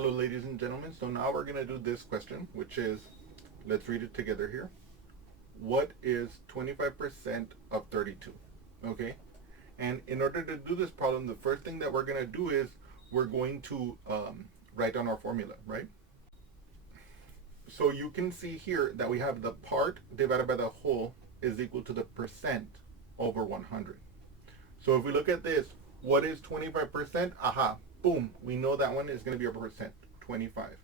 Hello, ladies and gentlemen. So now we're going to do this question, which is, let's read it together here. What is 25% of 32? Okay. And in order to do this problem, the first thing that we're going to do is we're going to write down our formula, right? So you can see here that we have the part divided by the whole is equal to the percent over 100. So if we look at this, what is 25%? Aha, boom, we know that one is going to be a percent, 25.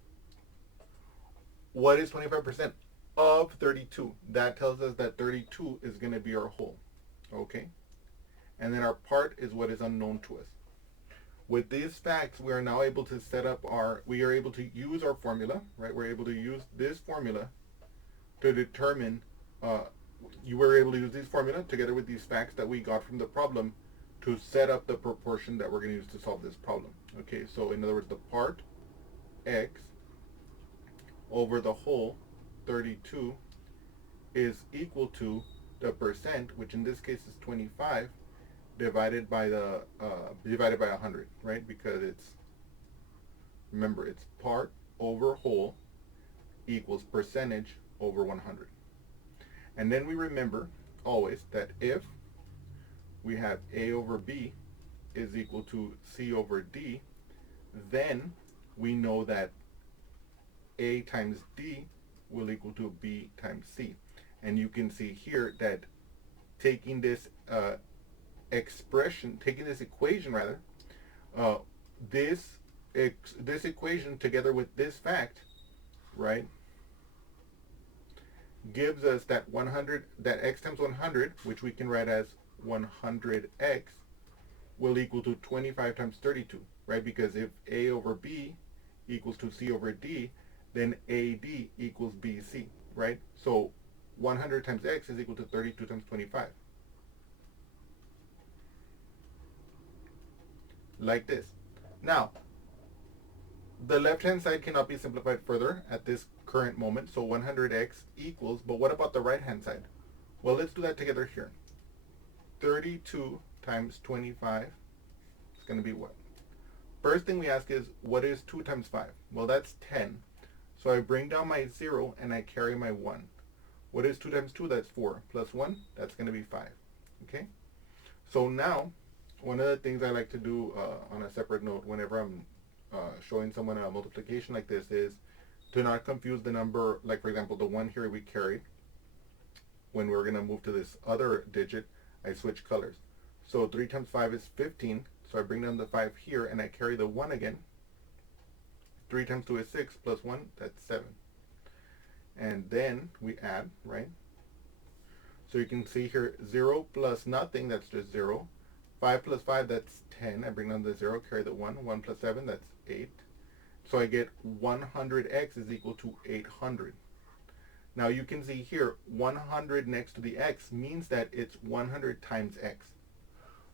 What is 25% of 32? That tells us that 32 is going to be our whole, okay? And then our part is what is unknown to us. With these facts, we are now able to we are able to use our formula, right? We're able to use this formula to determine, you were able to use this formula together with these facts that we got from the problem to set up the proportion that we're going to use to solve this problem. Okay, so in other words, the part x over the whole 32 is equal to the percent, which in this case is 25, divided by 100, right? Because remember, it's part over whole equals percentage over 100. And then we remember always that if we have A over B is equal to C over D, then we know that A times D will equal to B times C. And you can see here that taking this equation, this equation together with this fact, right, gives us that x times 100, which we can write as 100x, will equal to 25 times 32, right? Because if A over B equals to C over D, then AD equals BC, right? So 100 times x is equal to 32 times 25. Like this. Now, the left-hand side cannot be simplified further at this current moment, so 100x equals, but what about the right-hand side? Well, let's do that together here. 32 times 25 is going to be what? First thing we ask is, what is 2 times 5? Well, that's 10. So I bring down my 0 and I carry my 1. What is 2 times 2? That's 4. Plus 1, that's going to be 5. Okay? So now, one of the things I like to do on a separate note whenever I'm showing someone a multiplication like this is to not confuse the number, like for example, the 1 here we carried. When we're going to move to this other digit, I switch colors. So 3 times 5 is 15, so I bring down the 5 here and I carry the 1 again. 3 times 2 is 6, plus 1, that's 7. And then we add, right? So you can see here 0 plus nothing, that's just 0. 5 plus 5, that's 10. I bring down the 0, carry the 1. 1 plus 7, that's 8. So I get 100x is equal to 800. Now you can see here, 100 next to the x means that it's 100 times x.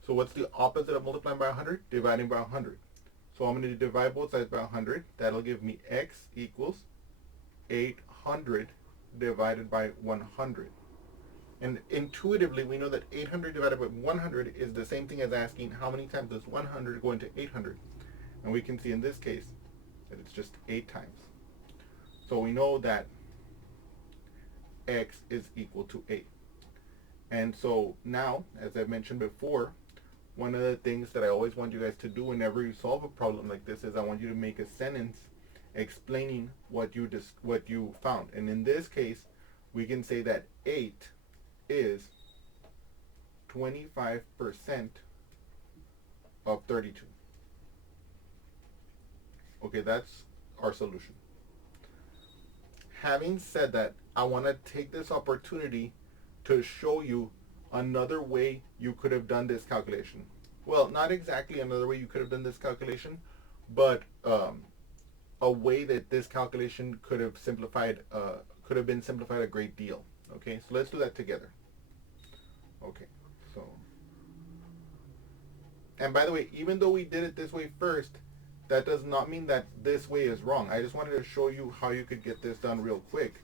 So what's the opposite of multiplying by 100? Dividing by 100. So I'm going to divide both sides by 100. That'll give me x equals 800 divided by 100. And intuitively, we know that 800 divided by 100 is the same thing as asking how many times does 100 go into 800. And we can see in this case that it's just 8 times. So we know that x is equal to 8. And so now, as I mentioned before, one of the things that I always want you guys to do whenever you solve a problem like this is I want you to make a sentence explaining what you found. And in this case, we can say that 8 is 25% of 32. Okay, that's our solution. Having said that, I want to take this opportunity to show you another way you could have done this calculation. Well, not exactly another way you could have done this calculation, but a way that this calculation could have been simplified a great deal. Okay, so let's do that together. Okay, so, and by the way, even though we did it this way first, that does not mean that this way is wrong. I just wanted to show you how you could get this done real quick.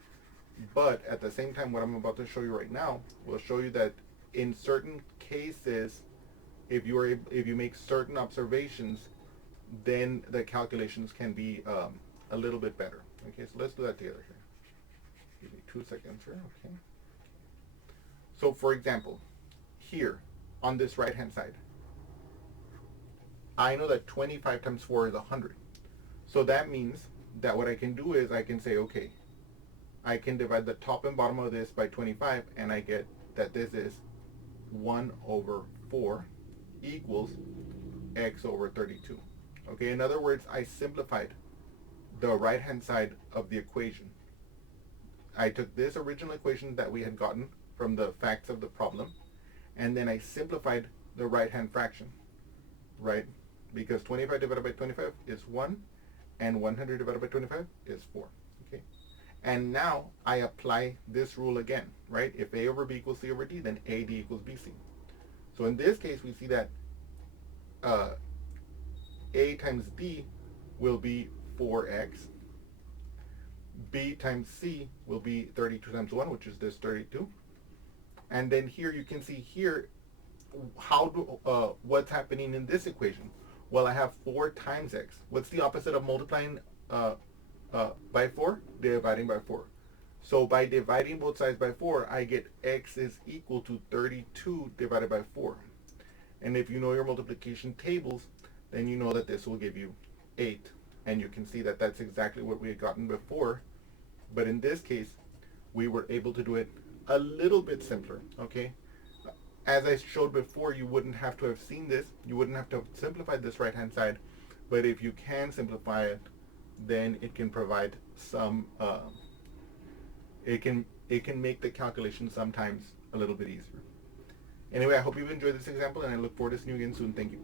But at the same time, what I'm about to show you right now will show you that in certain cases, if you make certain observations, then the calculations can be a little bit better. Okay, so let's do that together here. Give me 2 seconds here. Okay. So for example, here on this right hand side, I know that 25 times 4 is 100. So that means that what I can do is I can say, okay, I can divide the top and bottom of this by 25, and I get that this is 1 over 4 equals x over 32. Okay, in other words, I simplified the right hand side of the equation. I took this original equation that we had gotten from the facts of the problem, and then I simplified the right hand fraction, right? Because 25 divided by 25 is 1, and 100 divided by 25 is 4. Okay, and now I apply this rule again, right? If a over b equals c over d, then ad equals bc. So in this case, we see that a times d will be 4x. B times c will be 32 times 1, which is this 32. And then here you can see here what's happening in this equation. Well, I have 4 times x. What's the opposite of multiplying by 4? Dividing by 4. So by dividing both sides by 4, I get x is equal to 32 divided by 4. And if you know your multiplication tables, then you know that this will give you 8. And you can see that that's exactly what we had gotten before. But in this case, we were able to do it a little bit simpler, okay? As I showed before, you wouldn't have to have seen this. You wouldn't have to have simplified this right-hand side. But if you can simplify it, then it can provide some, it can make the calculation sometimes a little bit easier. Anyway, I hope you've enjoyed this example, and I look forward to seeing you again soon. Thank you.